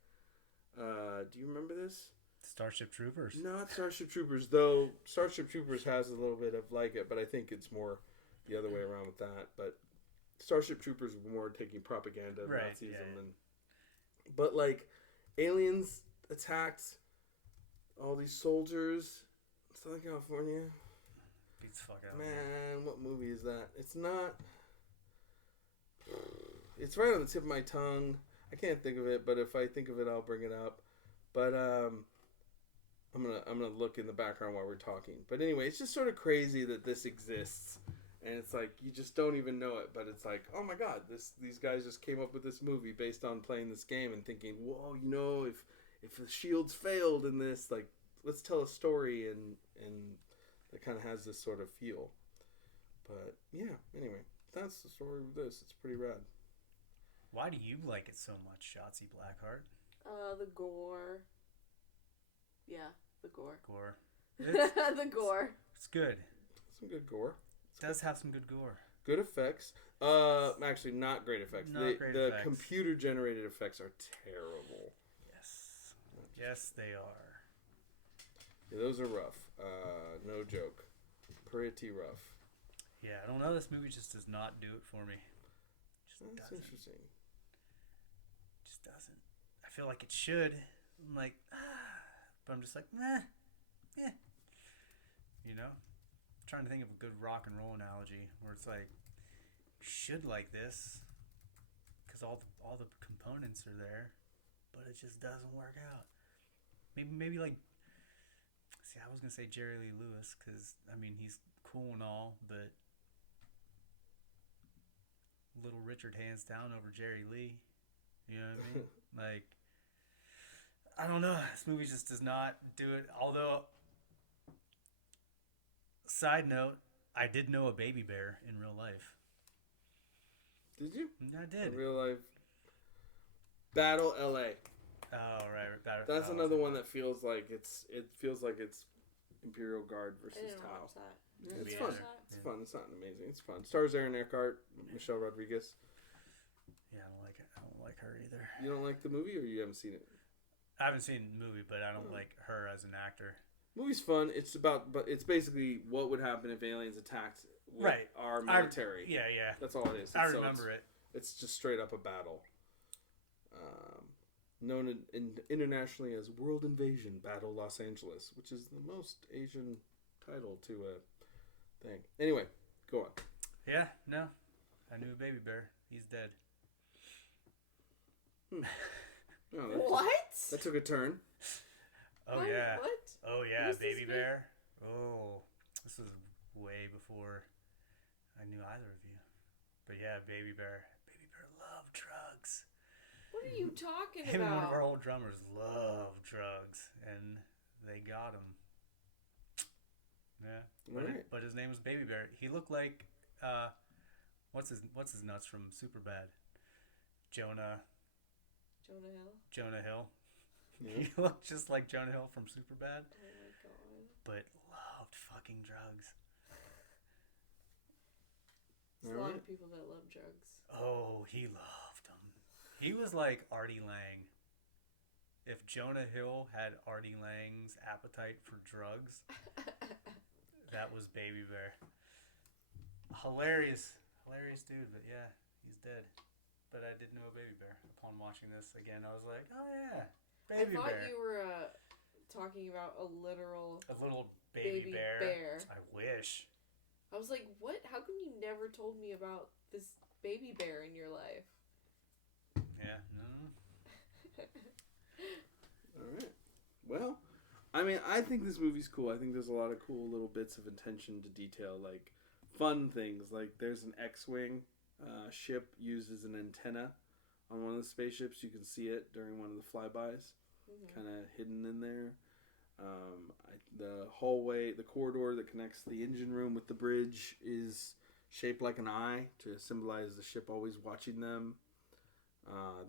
Do you remember this? Starship Troopers. Not Starship Troopers, though. Starship Troopers has a little bit of like it, but I think it's more the other way around with that. But Starship Troopers were more taking propaganda of Nazism, but like aliens attacked all these soldiers in Southern California. Beats the fuck out. Man, what movie is that? It's not. It's right on the tip of my tongue. I can't think of it, but if I think of it, I'll bring it up. But I'm gonna look in the background while we're talking. But anyway, it's just sort of crazy that this exists, and it's like you just don't even know it. But it's like, oh my god, these guys just came up with this movie based on playing this game and thinking, whoa, if the shields failed in this, like let's tell a story and it kind of has this sort of feel. But yeah, anyway, that's the story of this. It's pretty rad. Why do you like it so much, Shotzi Blackheart? The gore. Yeah, the gore. Gore. The gore. It's good. Some good gore. It does have some good gore. Good effects. Actually, not great effects. The computer-generated effects are terrible. Yes. Yes, they are. Yeah, those are rough. No joke. Pretty rough. Yeah, I don't know. This movie just does not do it for me. That's interesting. Just doesn't. I feel like it should. I'm like, but I'm just like, yeah. I'm trying to think of a good rock and roll analogy where it's like, you should like this, because all the components are there, but it just doesn't work out. Maybe like, see, I was gonna say Jerry Lee Lewis, because I mean he's cool and all, but Little Richard hands down over Jerry Lee. You know what I mean? Like, I don't know. This movie just does not do it. Although, side note, I did know a baby bear in real life. Did you? I did. In real life. Battle LA. Oh, right. That's another one that feels like it's Imperial Guard I versus didn't Tau. watch that. Yeah, it's Yeah. fun. It's fun. It's not amazing. It's fun. Stars Aaron Eckhart, Michelle Rodriguez. Yeah, I don't like it. I don't like her either. You don't like the movie, or you haven't seen it? I haven't seen the movie, but I don't like her as an actor. Movie's fun. But it's basically what would happen if aliens attacked our military. Yeah. That's all it is. I remember it. It's just straight up a battle. Known internationally as World Invasion Battle Los Angeles, which is the most Asian title to a thing. Anyway, go on. Yeah, no. I knew a baby bear. He's dead. No, What? That took a turn. Oh, What? yeah. What? Oh, yeah, What is baby this bear. Oh, this was way before I knew either of you. But yeah, baby bear. Baby bear loved drugs. What are you talking Him and about? one of our old drummers love drugs, and they got him. Yeah, Right. but his name was Baby Bear. He looked like what's his nuts from Superbad? Jonah Hill. Yeah. He looked just like Jonah Hill from Superbad, Oh my god. but loved fucking drugs. There's a lot of people that love drugs. Oh, he loved them. He was like Artie Lang. If Jonah Hill had Artie Lang's appetite for drugs, that was Baby Bear. Hilarious dude, but yeah, he's dead. But I did know a Baby Bear. Upon watching this again, I was like, oh yeah, Baby I thought Bear. you were talking about a literal A little baby bear. I wish. I was like, what? How come you never told me about this baby bear in your life? Yeah, no. All right. Well, I mean, I think this movie's cool. I think there's a lot of cool little bits of attention to detail, like fun things. Like there's an X-wing ship used as an antenna on one of the spaceships. You can see it during one of the flybys, kind of hidden in there. The hallway, the corridor that connects the engine room with the bridge is shaped like an eye to symbolize the ship always watching them.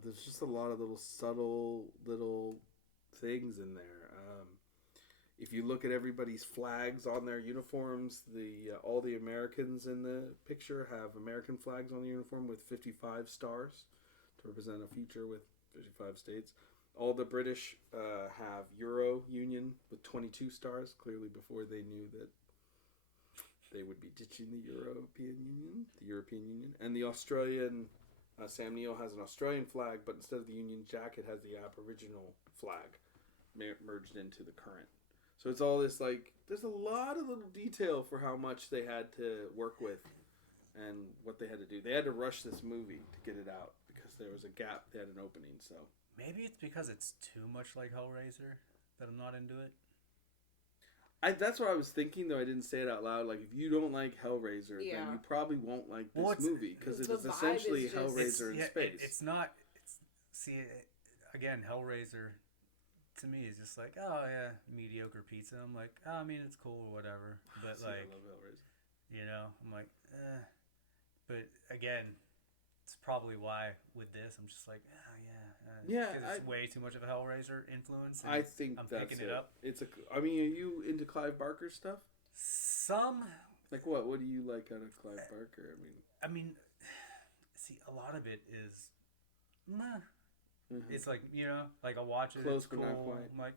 There's just a lot of little subtle little things in there. If you look at everybody's flags on their uniforms, all the Americans in the picture have American flags on the uniform with 55 stars to represent a future with 55 states. All the British have Euro Union with 22 stars, clearly before they knew that they would be ditching the European Union. And the Australian, Sam Neill has an Australian flag, but instead of the Union Jack, it has the Aboriginal flag merged into the current. So it's all this, like, there's a lot of little detail for how much they had to work with and what they had to do. They had to rush this movie to get it out because there was a gap. They had an opening, so... Maybe it's because it's too much like Hellraiser that I'm not into it. That's what I was thinking, though I didn't say it out loud. Like, if you don't like Hellraiser, then you probably won't like this movie because it is essentially Hellraiser in space. It's not. Again, Hellraiser to me is just like, oh yeah, mediocre pizza. I'm like, oh, I mean, it's cool or whatever. But I love Hellraiser. I'm like, eh. But again, it's probably why with this I'm just like, oh yeah. Because it's way too much of a Hellraiser influence. And I think I'm that's picking it up. I mean, are you into Clive Barker stuff? Some. Like what? What do you like out of Clive Barker? I mean, see, a lot of it is, meh. Mm-hmm. It's like, like I'll watch it. Close, it's cool. but not quite. I'm like,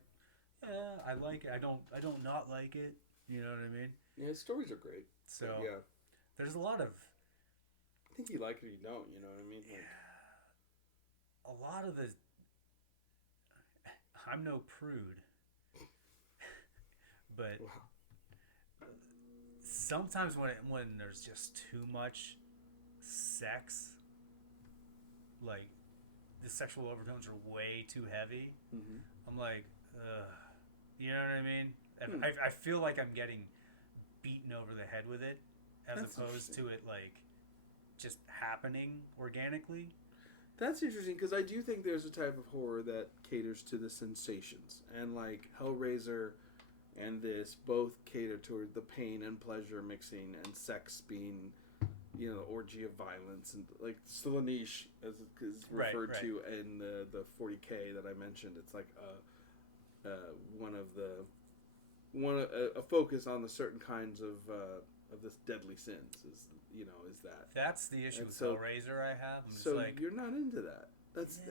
yeah, I like it. I don't not like it. You know what I mean? Yeah, stories are great. So yeah, there's a lot of. I think you like it or you don't. You know what I mean? Yeah. A lot of the. I'm no prude, but sometimes when there's just too much sex, like the sexual overtones are way too heavy, I'm like, ugh. You know what I mean? I feel like I'm getting beaten over the head with it, as opposed to it like just happening organically. That's interesting because I do think there's a type of horror that caters to the sensations, and like Hellraiser and this both cater toward the pain and pleasure mixing, and sex being, you know, orgy of violence, and like Slaanesh as is referred to in the 40K that I mentioned. It's like a focus on the certain kinds of this deadly sins is that. That's the issue with Hellraiser I have. I'm just so like, you're not into that.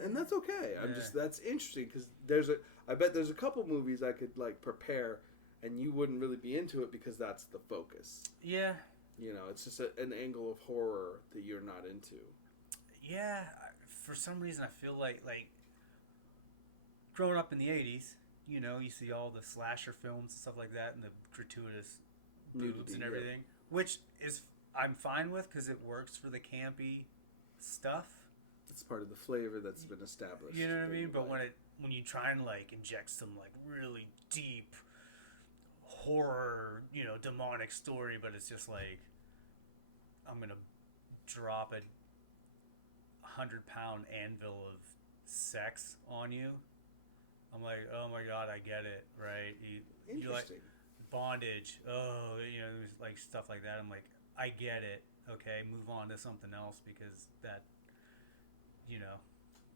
And that's okay. That's interesting because I bet there's a couple movies I could like prepare, and you wouldn't really be into it because that's the focus. Yeah. You know, it's just an angle of horror that you're not into. Yeah, for some reason I feel like growing up in the 80s, you know, you see all the slasher films and stuff like that, and the gratuitous boobs and everything, which is I'm fine with because it works for the campy stuff. It's part of the flavor that's been established. You know what I mean? But when you try and like inject some like really deep horror, you know, demonic story, but it's just like I'm gonna drop a 100-pound anvil of sex on you. I'm like, oh my god, I get it, right? You like bondage, you know, like stuff like that. I'm like, I get it. Okay, move on to something else because that, you know.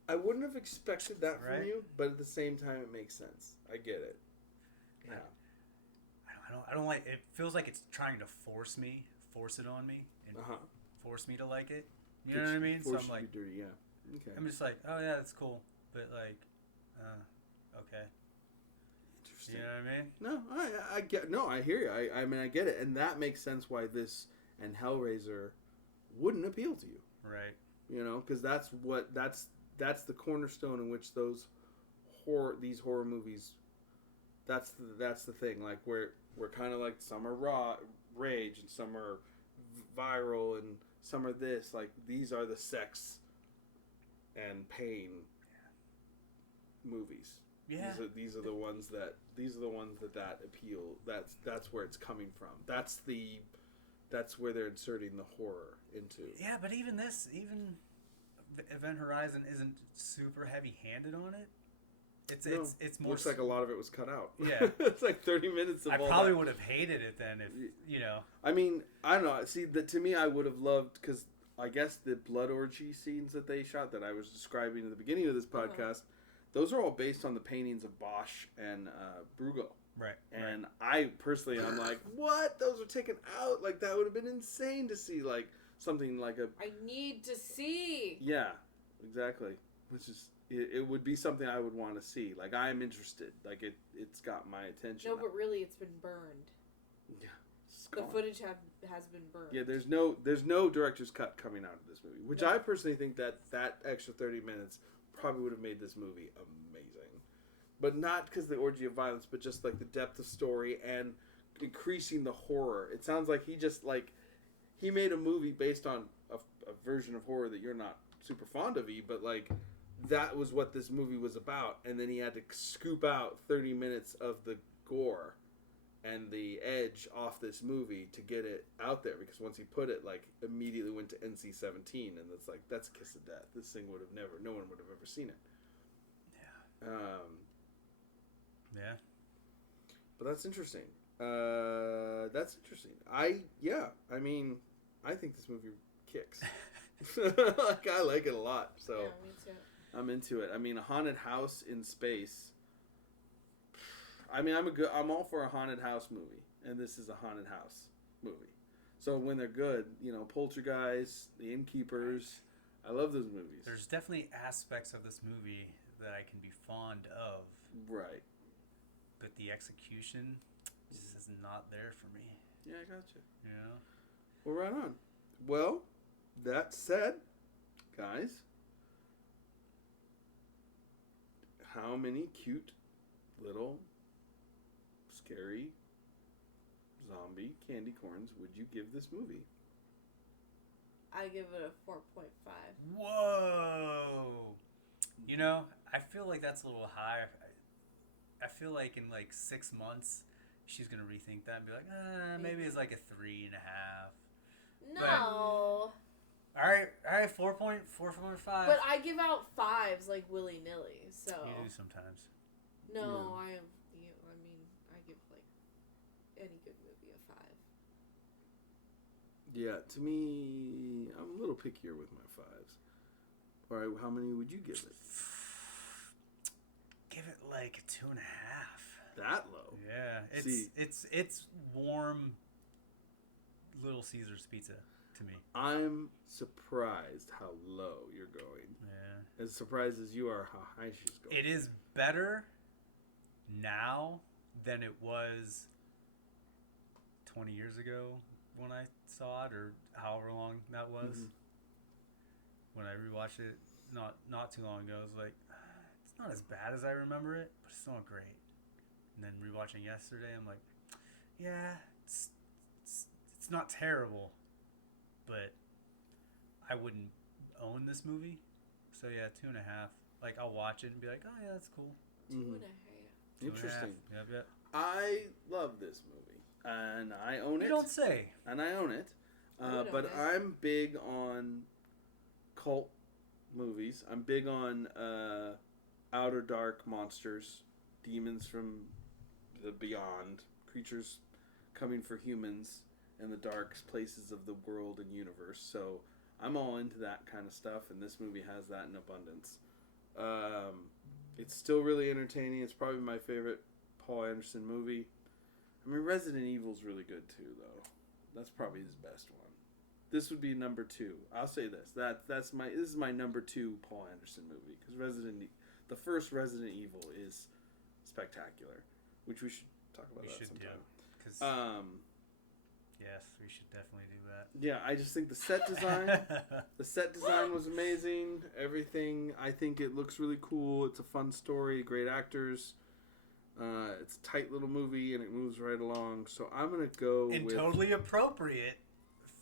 I wouldn't have expected that from you, but at the same time, it makes sense. I get it. Yeah. I don't like. It feels like it's trying to force it on me, and force me to like it. You know what I mean? So I'm like, dirty, yeah. Okay. I'm just like, oh yeah, that's cool, but like, okay. Interesting. You know what I mean? No, I get. No, I hear you. I mean, I get it, and that makes sense why this and Hellraiser wouldn't appeal to you. Right. You know, because that's the cornerstone in which these horror movies. That's the thing. Like we're kind of like some are raw rage and some are viral and some are this. Like these are the sex and pain movies. Yeah. These are the ones that appeal. That's where it's coming from. That's where they're inserting the horror into. Yeah, but even Event Horizon isn't super heavy-handed on it. It's more. Looks like a lot of it was cut out. Yeah, it's like 30 minutes of. I probably would have hated it then if you know. I mean, I don't know. See, to me, I would have loved because I guess the blood orgy scenes that they shot that I was describing at the beginning of this podcast, those are all based on the paintings of Bosch and Bruegel. Right. And I personally, I'm like, what? Those are taken out. Like that would have been insane to see. Like something like a. I need to see. Yeah, exactly. Which is. It would be something I would want to see. Like I'm interested. Like it's got my attention. No, but really, it's been burned. Yeah, the footage has been burned. Yeah, there's no director's cut coming out of this movie, which I personally think that extra 30 minutes probably would have made this movie amazing. But not because the orgy of violence, but just like the depth of story and increasing the horror. It sounds like he made a movie based on a version of horror that you're not super fond of, but like. That was what this movie was about, and then he had to scoop out 30 minutes of the gore and the edge off this movie to get it out there, because once he put it, like, immediately went to NC-17, and it's like, that's a kiss of death. This thing no one would have ever seen it. Yeah. Yeah. But that's interesting. I mean, I think this movie kicks. Like, I like it a lot, so... Yeah, me too. I'm into it. I mean, a haunted house in space. I mean, I'm all for a haunted house movie, and this is a haunted house movie. So when they're good, you know, Poltergeist, The Innkeepers, I love those movies. There's definitely aspects of this movie that I can be fond of. Right. But the execution just is not there for me. Yeah, I got you. You know? Well, right on. Well, that said, guys, how many cute little scary zombie candy corns would you give this movie? I give it a 4.5. Whoa! You know, I feel like that's a little high. I feel like in like 6 months, she's gonna rethink that and be like, maybe it's like a 3.5. No. All right, 4.5. But I give out 5s like willy nilly. So. You do sometimes. No, I am. I mean, I give like any good movie a 5. Yeah, to me, I'm a little pickier with my 5s. All right, how many would you give it? Give it like a 2.5. That low? Yeah, it's warm Little Caesars pizza to me. I'm surprised how low you're going. Yeah. As surprised as you are how high she's going. It is better now than it was 20 years ago when I saw it, or however long that was. Mm-hmm. When I rewatched it not too long ago, I was like, it's not as bad as I remember it, but it's not great. And then rewatching yesterday, I'm like, yeah, it's not terrible, but I wouldn't own this movie. So yeah, 2.5. Like, I'll watch it and be like, oh yeah, that's cool. 2.5. Interesting. Yep. I love this movie, and I own it. You don't say. And I own it. But I'm big on cult movies. I'm big on outer dark monsters, demons from the beyond, creatures coming for humans in the dark places of the world and universe. So I'm all into that kind of stuff, and this movie has that in abundance. It's still really entertaining. It's probably my favorite Paul Anderson movie. I mean, Resident Evil's really good too, though. That's probably his best one. This would be number 2. I'll say this. This is my number 2 Paul Anderson movie, because the first Resident Evil is spectacular, which we should talk about that sometime. Yes, we should definitely do that. Yeah, I just think the set design was amazing. Everything, I think it looks really cool. It's a fun story, great actors. It's a tight little movie, and it moves right along. So I'm going to go and with... totally appropriate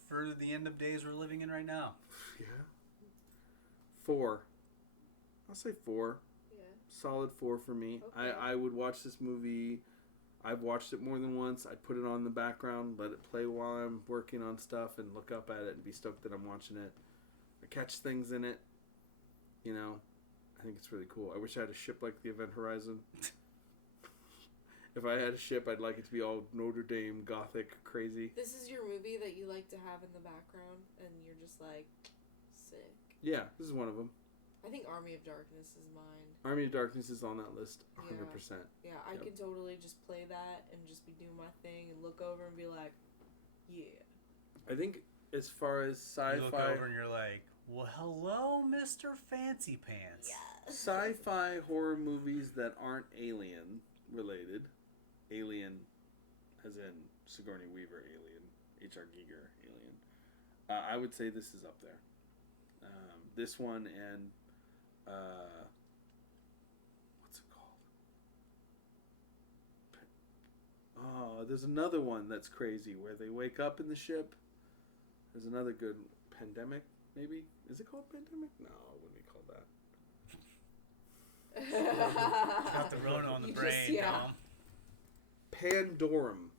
for the end of days we're living in right now. Yeah. 4. I'll say 4. Yeah. Solid 4 for me. Okay. I would watch this movie. I've watched it more than once. I'd put it on in the background, let it play while I'm working on stuff, and look up at it and be stoked that I'm watching it. I catch things in it. You know, I think it's really cool. I wish I had a ship like the Event Horizon. If I had a ship, I'd like it to be all Notre Dame, gothic, crazy. This is your movie that you like to have in the background, and you're just like, sick. Yeah, this is one of them. I think Army of Darkness is mine. Army of Darkness is on that list, 100%. Yeah, I can totally just play that and just be doing my thing and look over and be like, yeah. I think as far as sci-fi... You look over and you're like, well, hello, Mr. Fancy Pants. Yeah. Sci-fi horror movies that aren't alien-related. Alien, as in Sigourney Weaver alien, H.R. Giger alien. I would say this is up there. This one and... what's it called? Oh, there's another one that's crazy where they wake up in the ship. There's another good Pandemic, maybe? Is it called Pandemic? No, it wouldn't be called that. Got the Rona on the You brain, just- yeah. Tom. Pandorum.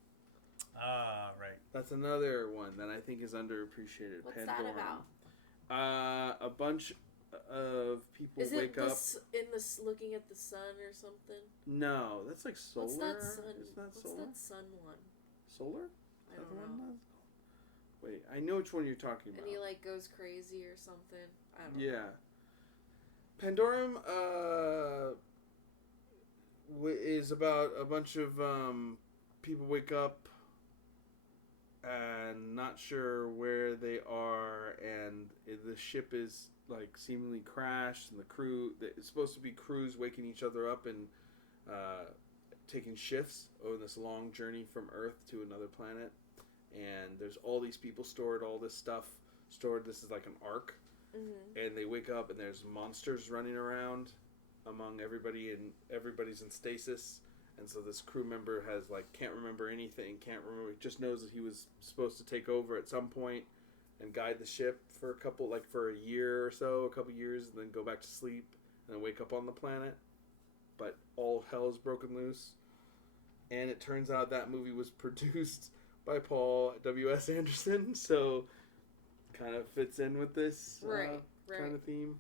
Ah, right. That's another one that I think is underappreciated. What's Pandorum. that about? A bunch of people Is wake it up. looking at the sun or something? No, that's like solar. What's that sun? Isn't that What's solar? that sun one? Solar? I don't know. Wait, I know which one you're talking about. And he like goes crazy or something. I don't know. Yeah. Pandorum is about a bunch of people wake up and not sure where they are, and the ship is like seemingly crashed, and the crew, it's supposed to be crews waking each other up and taking shifts on this long journey from Earth to another planet, and there's all these people stored, all this stuff stored. This is like an ark. Mm-hmm. And they wake up and there's monsters running around among everybody, and everybody's in stasis. And so this crew member can't remember anything, just knows that he was supposed to take over at some point, and guide the ship for for a year or so, a couple years, and then go back to sleep and then wake up on the planet. But all hell is broken loose. And it turns out that movie was produced by Paul W.S. Anderson, so kind of fits in with this kind of theme.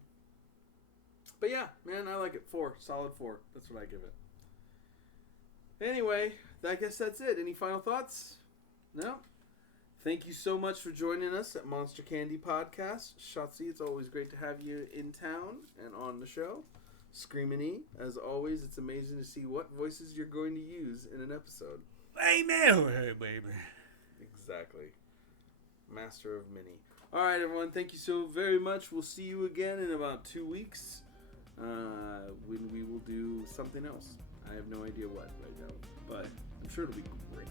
But yeah, man, I like it. 4. Solid 4. That's what I give it. Anyway, I guess that's it. Any final thoughts? No? Thank you so much for joining us at Monster Candy Podcast. Shotzi, it's always great to have you in town and on the show. Screamin E, as always, it's amazing to see what voices you're going to use in an episode. Hey, man. Hey, baby. Exactly. Master of Mini. All right, everyone. Thank you so very much. We'll see you again in about 2 weeks when we will do something else. I have no idea what right now, but I'm sure it'll be great.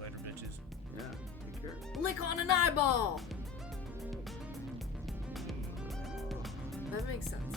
Later, bitches. Yeah, take care. Lick on an eyeball. That makes sense.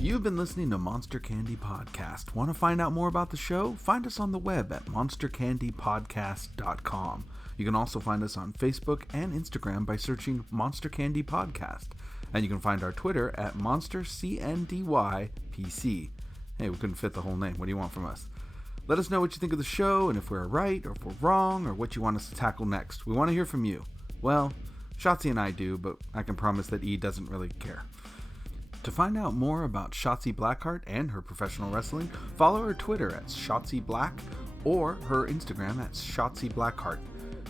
You've been listening to Monster Candy Podcast. Want to find out more about the show? Find us on the web at monstercandypodcast.com. You can also find us on Facebook and Instagram by searching Monster Candy Podcast. And you can find our Twitter at MonsterCNDYPC. Hey, we couldn't fit the whole name. What do you want from us? Let us know what you think of the show and if we're right or if we're wrong or what you want us to tackle next. We want to hear from you. Well, Shotzi and I do, but I can promise that E doesn't really care. To find out more about Shotzi Blackheart and her professional wrestling, follow her Twitter at Shotzi Black or her Instagram at Shotzi Blackheart.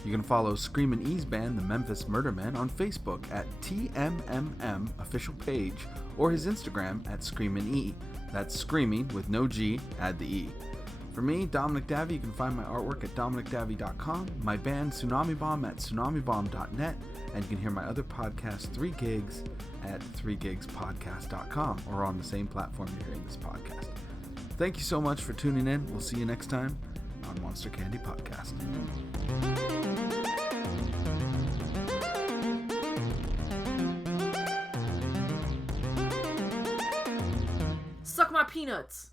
You can follow Screamin E's band, the Memphis Murder Men, on Facebook at TMMM official page or his Instagram at Screamin E. That's screaming with no G, add the E. For me, Dominic Davi, you can find my artwork at dominicdavi.com, my band Tsunami Bomb at tsunamibomb.net, and you can hear my other podcast, 3 Gigs, at 3gigspodcast.com or on the same platform you're hearing this podcast. Thank you so much for tuning in. We'll see you next time on Monster Candy Podcast. Suck my peanuts.